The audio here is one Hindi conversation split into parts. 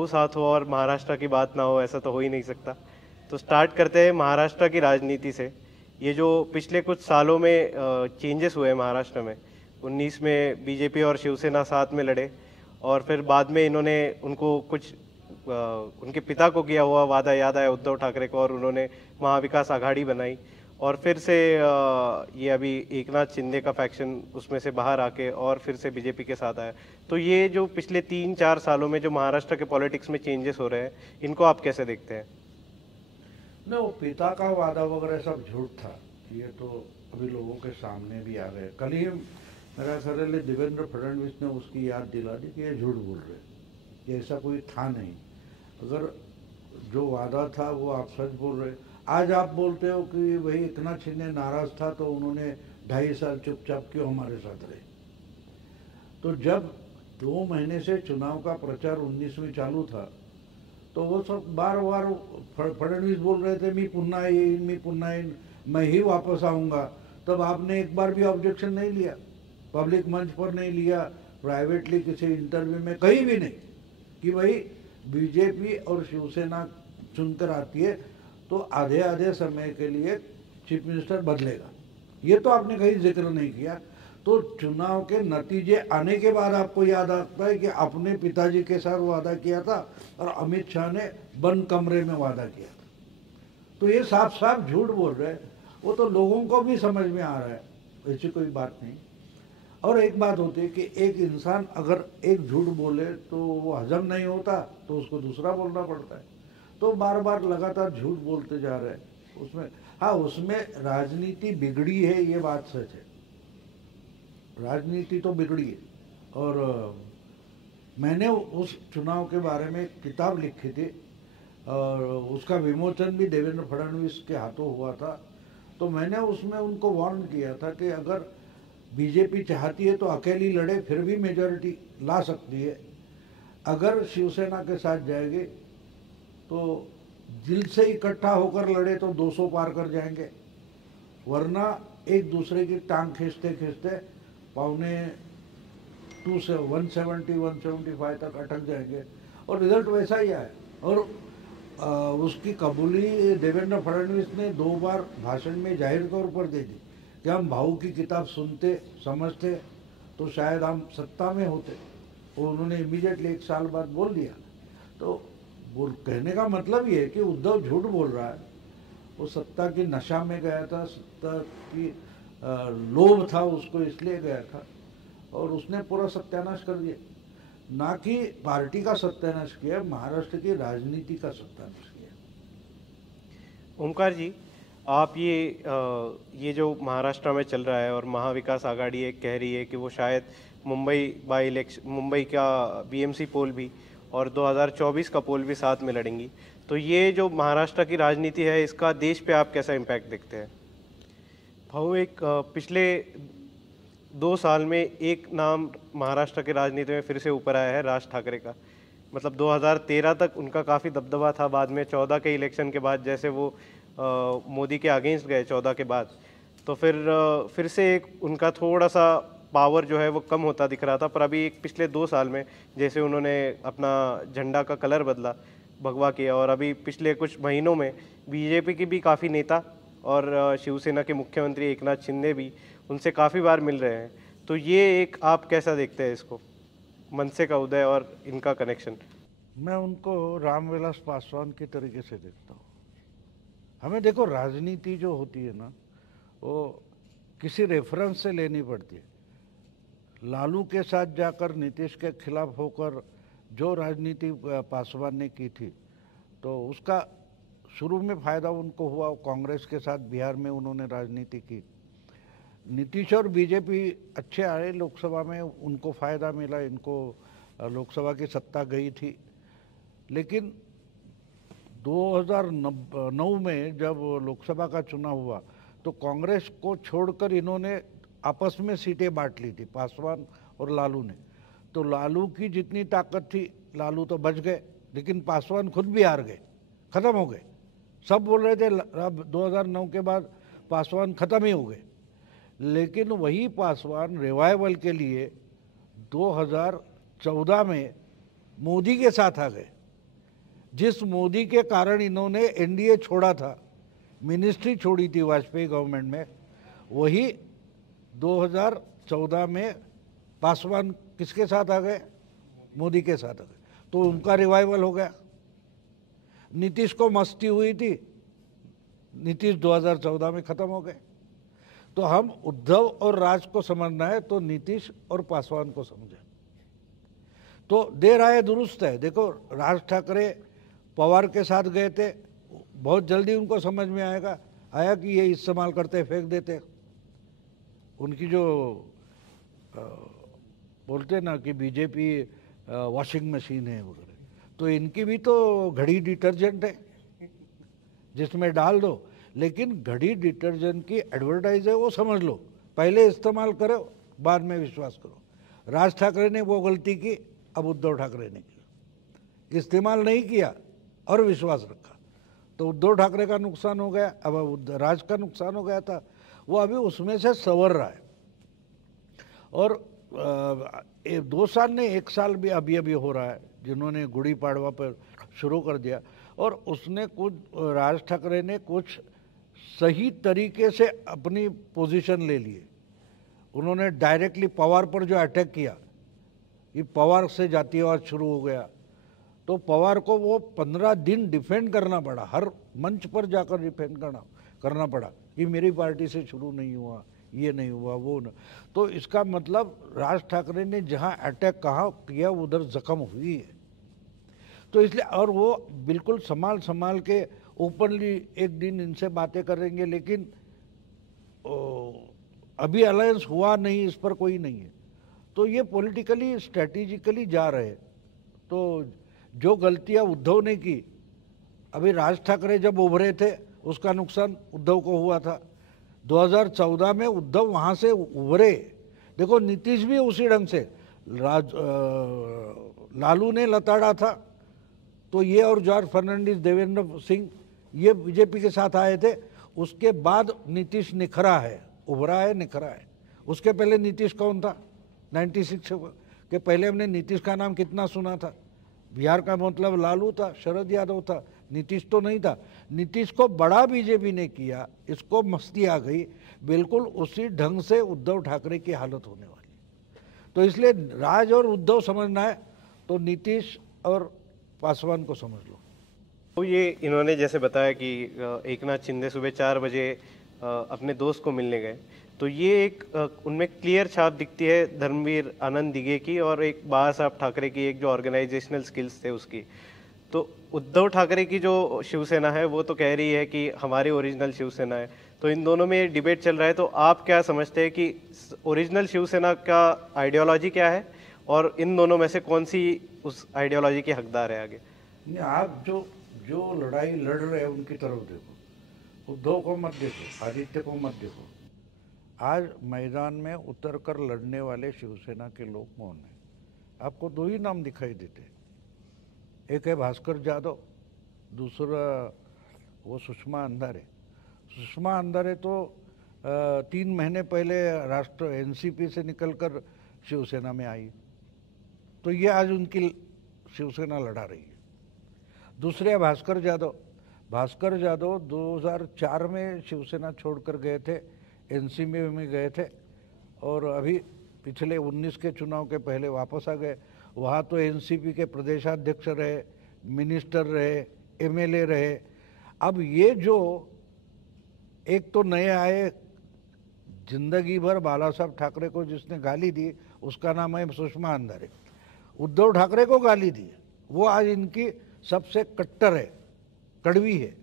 हो साथ हो और महाराष्ट्र की बात ना हो, ऐसा तो हो ही नहीं सकता। तो स्टार्ट करते हैं महाराष्ट्र की राजनीति से। ये जो पिछले कुछ सालों में चेंजेस हुए महाराष्ट्र में, 19 में बीजेपी और शिवसेना साथ में लड़े, और फिर बाद में इन्होंने उनको कुछ उनके पिता को किया हुआ वादा याद आया उद्धव ठाकरे को, और उन्होंने महाविकास आघाड़ी बनाई। और फिर से ये अभी एकनाथ शिंदे का फैक्शन उसमें से बाहर आके और फिर से बीजेपी के साथ आया। तो ये जो पिछले 3-4 सालों में जो महाराष्ट्र के पॉलिटिक्स में चेंजेस हो रहे हैं, इनको आप कैसे देखते हैं? न वो पिता का वादा वगैरह सब झूठ था। ये तो अभी लोगों के सामने भी आ गए। कल ही मेरा ख्याल है देवेंद्र फडणवीस ने उसकी याद दिला दी कि ये झूठ बोल रहे, कि ऐसा कोई था नहीं। अगर जो वादा था वो आप सच बोल रहे। आज आप बोलते हो कि भाई एकनाथ शिंदे नाराज था तो उन्होंने 2.5 साल चुपचाप क्यों हमारे साथ रहे। तो जब 2 महीने से चुनाव का प्रचार 19 में चालू था तो वो सब बार बार फडणवीस बोल रहे थे, मी पुन्हा येईन, मैं ही वापस आऊँगा। तब आपने एक बार भी ऑब्जेक्शन नहीं लिया, पब्लिक मंच पर नहीं लिया, प्राइवेटली किसी इंटरव्यू में कहीं भी नहीं, कि भाई बीजेपी और शिवसेना चुनकर आती है तो आधे आधे समय के लिए चीफ मिनिस्टर बदलेगा। ये तो आपने कहीं जिक्र नहीं किया। तो चुनाव के नतीजे आने के बाद आपको याद आता है कि अपने पिताजी के साथ वादा किया था और अमित शाह ने बंद कमरे में वादा किया था। तो ये साफ साफ झूठ बोल रहे हैं। वो तो लोगों को भी समझ में आ रहा है, ऐसी कोई बात नहीं। और एक बात होती है कि एक इंसान अगर एक झूठ बोले तो वो हजम नहीं होता तो उसको दूसरा बोलना पड़ता है। तो बार बार लगातार झूठ बोलते जा रहे हैं उसमें। हाँ, उसमें राजनीति बिगड़ी है, ये बात सच है, राजनीति तो बिगड़ी है। और मैंने उस चुनाव के बारे में एक किताब लिखी थी और उसका विमोचन भी देवेंद्र फडणवीस के हाथों हुआ था। तो मैंने उसमें उनको वार्न किया था कि अगर बीजेपी चाहती है तो अकेली लड़े फिर भी मेजॉरिटी ला सकती है, अगर शिवसेना के साथ जाएगी तो दिल से इकट्ठा होकर लड़े तो 200 पार कर जाएंगे, वरना एक दूसरे की टांग खींचते खींचते पौने 170-175 तक अटक जाएंगे। और रिजल्ट वैसा ही आया। और उसकी कबूली देवेंद्र फडणवीस ने 2 बार भाषण में जाहिर तौर पर दे दी कि हम भाऊ की किताब सुनते समझते तो शायद हम सत्ता में होते। और उन्होंने इमीडिएटली 1 साल बाद बोल दिया। तो बोल कहने का मतलब ये है कि उद्धव झूठ बोल रहा है। वो सत्ता की नशा में गया था, सत्ता की लोभ था उसको, इसलिए गया था और उसने पूरा सत्यानाश कर दिया। ना कि पार्टी का सत्यानाश किया, महाराष्ट्र की राजनीति का सत्यानाश किया। ओमकार जी, आप ये जो महाराष्ट्र में चल रहा है और महाविकास आघाड़ी एक कह रही है कि वो शायद मुंबई का बीएमसी पोल भी और 2024 का पोल भी साथ में लड़ेंगी, तो ये जो महाराष्ट्र की राजनीति है, इसका देश पे आप कैसा इम्पैक्ट देखते हैं? भाऊ, एक पिछले 2 साल में एक नाम महाराष्ट्र की राजनीति में फिर से ऊपर आया है, राज ठाकरे का। मतलब 2013 तक उनका काफ़ी दबदबा था, बाद में 14 के इलेक्शन के बाद जैसे वो मोदी के अगेंस्ट गए 14 के बाद, तो फिर से एक उनका थोड़ा सा पावर जो है वो कम होता दिख रहा था। पर अभी एक पिछले 2 साल में जैसे उन्होंने अपना झंडा का कलर बदला, भगवा किया, और अभी पिछले कुछ महीनों में बीजेपी की भी काफ़ी नेता और शिवसेना के मुख्यमंत्री एकनाथ शिंदे भी उनसे काफ़ी बार मिल रहे हैं। तो ये एक आप कैसा देखते हैं इसको, मनसे का उदय और इनका कनेक्शन? मैं उनको रामविलास पासवान के तरीके से देखता हूँ। हमें देखो, राजनीति जो होती है ना, वो किसी रेफरेंस से लेनी पड़ती है। लालू के साथ जाकर नीतीश के खिलाफ होकर जो राजनीति पासवान ने की थी, तो उसका शुरू में फ़ायदा उनको हुआ। कांग्रेस के साथ बिहार में उन्होंने राजनीति की। नीतीश और बीजेपी अच्छे आए लोकसभा में, उनको फ़ायदा मिला, इनको लोकसभा की सत्ता गई थी। लेकिन 2009 में जब लोकसभा का चुनाव हुआ तो कांग्रेस को छोड़कर इन्होंने आपस में सीटें बांट ली थी, पासवान और लालू ने। तो लालू की जितनी ताकत थी, लालू तो बच गए, लेकिन पासवान खुद भी हार गए, ख़त्म हो गए। सब बोल रहे थे अब 2009 के बाद पासवान ख़त्म ही हो गए, लेकिन वही पासवान रिवाइवल के लिए 2014 में मोदी के साथ आ गए जिस मोदी के कारण इन्होंने एनडीए छोड़ा था, मिनिस्ट्री छोड़ी थी वाजपेयी गवर्नमेंट में, वही 2014 में पासवान किसके साथ आ गए? मोदी के साथ आ गए, तो उनका रिवाइवल हो गया। नीतीश को मस्ती हुई थी, नीतीश 2014 में खत्म हो गए। तो हम उद्धव और राज को समझना है तो नीतीश और पासवान को समझे, तो देर आए दुरुस्त है। देखो, राज ठाकरे पवार के साथ गए थे, बहुत जल्दी उनको समझ में आया कि ये इस्तेमाल करते फेंक देते। उनकी जो बोलते ना कि बीजेपी वॉशिंग मशीन है वगैरह, तो इनकी भी तो घड़ी डिटर्जेंट है जिसमें डाल दो, लेकिन घड़ी डिटर्जेंट की एडवर्टाइज है, वो समझ लो, पहले इस्तेमाल करो बाद में विश्वास करो। राज ठाकरे ने वो गलती की, अब उद्धव ठाकरे ने की, इस्तेमाल नहीं किया और विश्वास रखा, तो उद्धव ठाकरे का नुकसान हो गया। अब राज का नुकसान हो गया था, वो अभी उसमें से संवर रहा है। और 2 साल ने 1 साल भी अभी हो रहा है, जिन्होंने गुड़ी पाड़वा पर शुरू कर दिया, और उसने कुछ, राज ठाकरे ने कुछ सही तरीके से अपनी पोजीशन ले लिए। उन्होंने डायरेक्टली पवार पर जो अटैक किया, ये पवार से जातिवाद शुरू हो गया, तो पवार को वो 15 दिन डिफेंड करना पड़ा, हर मंच पर जाकर डिफेंड करना पड़ा कि मेरी पार्टी से शुरू नहीं हुआ, ये नहीं हुआ, वो न। तो इसका मतलब राज ठाकरे ने जहाँ अटैक कहाँ किया उधर जख्म हुई है। तो इसलिए, और वो बिल्कुल संभाल के ओपनली एक दिन इनसे बातें करेंगे, लेकिन अभी अलायंस हुआ नहीं, इस पर कोई नहीं है। तो ये पॉलिटिकली स्ट्रेटेजिकली जा रहे। तो जो गलतियां उद्धव ने की, अभी राज ठाकरे जब उभरे थे उसका नुकसान उद्धव को हुआ था। 2014 में उद्धव वहां से उभरे। देखो, नीतीश भी उसी ढंग से, लालू ने लताड़ा था, तो ये और जॉर्ज फर्नांडिस, देवेंद्र सिंह, ये बीजेपी के साथ आए थे। उसके बाद नीतीश निखरा है, उभरा है, निखरा है। उसके पहले नीतीश कौन था? 96 के पहले हमने नीतीश का नाम कितना सुना था? बिहार का मतलब लालू था, शरद यादव था, नीतीश तो नहीं था। नीतीश को बड़ा बीजेपी ने किया, इसको मस्ती आ गई, बिल्कुल उसी ढंग से उद्धव ठाकरे की हालत होने वाली। तो इसलिए राज और उद्धव समझना है तो नीतीश और पासवान को समझ लो। तो ये इन्होंने जैसे बताया कि एकनाथ शिंदे सुबह 4 बजे अपने दोस्त को मिलने गए, तो ये एक उनमें क्लियर छाप दिखती है धर्मवीर आनंद दिघे की और एक बाला साहब ठाकरे की, एक जो ऑर्गेनाइजेशनल स्किल्स थे उसकी। तो उद्धव ठाकरे की जो शिवसेना है वो तो कह रही है कि हमारी ओरिजिनल शिवसेना है, तो इन दोनों में डिबेट चल रहा है। तो आप क्या समझते हैं कि ओरिजिनल शिवसेना का आइडियोलॉजी क्या है और इन दोनों में से कौन सी उस आइडियोलॉजी के हकदार है आगे? आप जो जो लड़ाई लड़ रहे हैं उनकी तरफ देखो, उद्धव को मत देखो, आदित्य को मत देखो। आज मैदान में उतर कर लड़ने वाले शिवसेना के लोग कौन हैं? आपको 2 ही नाम दिखाई देते, एक है भास्कर जाधव, दूसरा वो सुषमा अंधारे। सुषमा अंधारे तो 3 महीने पहले राष्ट्र एनसीपी से निकलकर शिवसेना में आई, तो ये आज उनकी शिवसेना लड़ा रही है। दूसरे भास्कर जाधव, भास्कर जाधव 2004 में शिवसेना छोड़कर गए थे, एनसीपी में गए थे, और अभी पिछले 19 के चुनाव के पहले वापस आ गए। वहाँ तो एनसीपी के प्रदेशाध्यक्ष रहे, मिनिस्टर रहे, एमएलए रहे। अब ये जो एक तो नए आए, जिंदगी भर बाला साहब ठाकरे को जिसने गाली दी, उसका नाम है सुषमा अंधारे। उद्धव ठाकरे को गाली दी, वो आज इनकी सबसे कट्टर है, कड़वी है।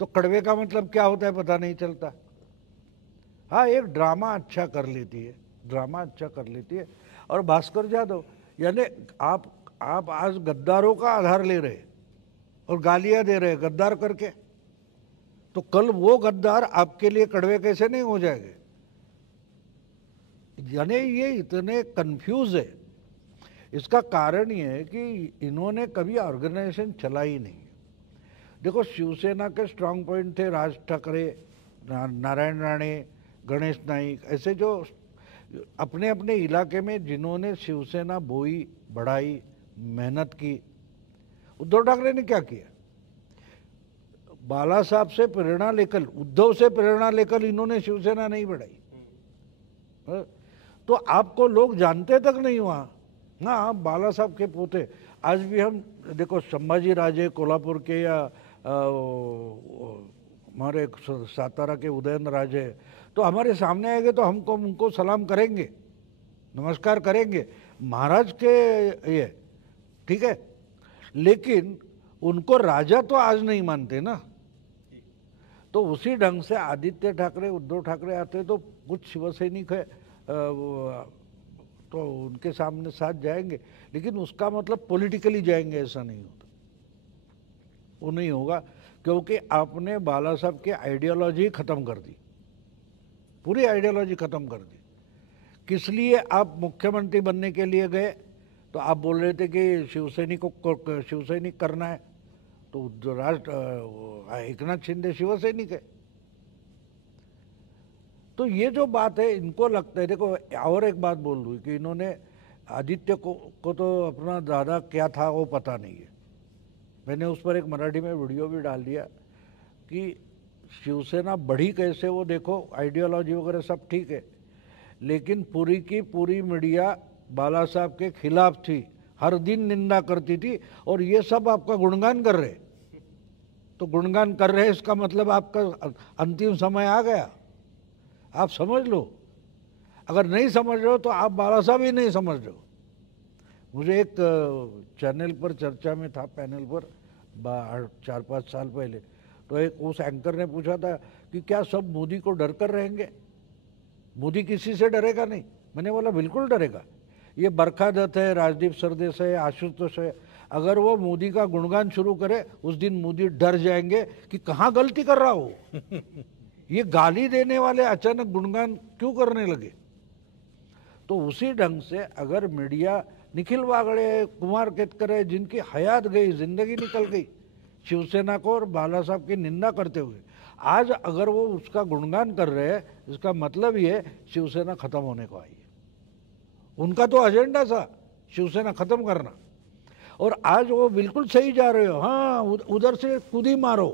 तो कड़वे का मतलब क्या होता है पता नहीं चलता। हाँ, एक ड्रामा अच्छा कर लेती है, ड्रामा अच्छा कर लेती है। और भास्कर जाधव, यानी आप आज गद्दारों का आधार ले रहे और गालियां दे रहे गद्दार करके, तो कल वो गद्दार आपके लिए कड़वे कैसे नहीं हो जाएंगे? यानी ये इतने कंफ्यूज है। इसका कारण ये है कि इन्होंने कभी ऑर्गेनाइजेशन चला ही नहीं। देखो, शिवसेना के स्ट्रांग पॉइंट थे राज ठाकरे, नारायण राणे, गणेश नाइक, ऐसे जो अपने अपने इलाके में जिन्होंने शिवसेना बोई, बढ़ाई, मेहनत की। उद्धव ठाकरे ने क्या किया? बाला साहब से प्रेरणा लेकर, उद्धव से प्रेरणा लेकर इन्होंने शिवसेना नहीं बढ़ाई। तो आपको लोग जानते तक नहीं वहाँ। हाँ, बाला साहब के पोते आज भी हम देखो, संभाजी राजे कोल्हापुर के या हमारे सातारा के उदयन राजे, तो हमारे सामने आएंगे तो हमको उनको सलाम करेंगे, नमस्कार करेंगे, महाराज के ये, ठीक है। लेकिन उनको राजा तो आज नहीं मानते ना। तो उसी ढंग से आदित्य ठाकरे, उद्धव ठाकरे आते तो कुछ शिवसैनिक है तो उनके सामने साथ जाएंगे, लेकिन उसका मतलब पॉलिटिकली जाएंगे ऐसा नहीं होता, वो नहीं होगा, क्योंकि आपने बाला साहब की आइडियोलॉजी खत्म कर दी, पूरी आइडियोलॉजी खत्म कर दी। किस लिए आप मुख्यमंत्री बनने के लिए गए? तो आप बोल रहे थे कि शिवसैनिक करना है, तो एकनाथ शिंदे शिवसैनिक है। तो ये जो बात है, इनको लगता है, देखो और एक बात बोल दूँ कि इन्होंने आदित्य को तो अपना दादा क्या था वो पता नहीं है। मैंने उस पर एक मराठी में वीडियो भी डाल दिया कि शिवसेना बढ़ी कैसे, वो देखो आइडियोलॉजी वगैरह सब ठीक है, लेकिन पूरी की पूरी मीडिया बाला साहब के खिलाफ थी, हर दिन निंदा करती थी, और ये सब आपका गुणगान कर रहे। तो गुणगान कर रहे, इसका मतलब आपका अंतिम समय आ गया, आप समझ लो। अगर नहीं समझ रहे हो तो आप बाला साहब ही नहीं समझ रहे हो। मुझे एक चैनल पर चर्चा में था, पैनल पर 4-5 साल पहले, तो एक उस एंकर ने पूछा था कि क्या सब मोदी को डर कर रहेंगे? मोदी किसी से डरेगा नहीं। मैंने बोला बिल्कुल डरेगा। ये बरखा दत्त है, राजदीप सरदेसाई है, आशुतोष है, अगर वो मोदी का गुणगान शुरू करे उस दिन मोदी डर जाएंगे कि कहाँ गलती कर रहा हो। ये गाली देने वाले अचानक गुणगान क्यों करने लगे? तो उसी ढंग से अगर मीडिया, निखिल वागड़े, कुमार केतकर है, जिनकी हयात गई, जिंदगी निकल गई शिवसेना को और बाला साहब की निंदा करते हुए, आज अगर वो उसका गुणगान कर रहे हैं, इसका मतलब ये शिवसेना खत्म होने को आई है। उनका तो एजेंडा था शिवसेना खत्म करना, और आज वो बिल्कुल सही जा रहे हो। हाँ, उधर से कूद ही मारो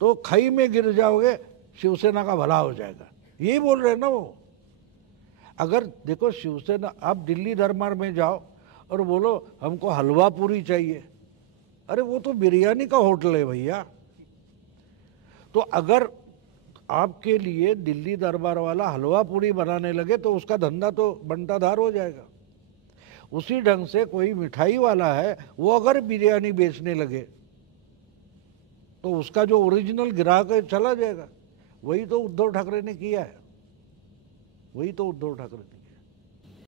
तो खाई में गिर जाओगे, शिवसेना का भला हो जाएगा, यही बोल रहे हैं ना वो। अगर देखो शिवसेना, आप दिल्ली दरबार में जाओ और बोलो हमको हलवा पूरी चाहिए, अरे वो तो बिरयानी का होटल है भैया। तो अगर आपके लिए दिल्ली दरबार वाला हलवा पूरी बनाने लगे तो उसका धंधा तो बंटाधार हो जाएगा। उसी ढंग से कोई मिठाई वाला है, वो अगर बिरयानी बेचने लगे तो उसका जो ओरिजिनल ग्राहक है चला जाएगा। वही तो उद्धव ठाकरे ने किया है, वही तो उद्धव ठाकरे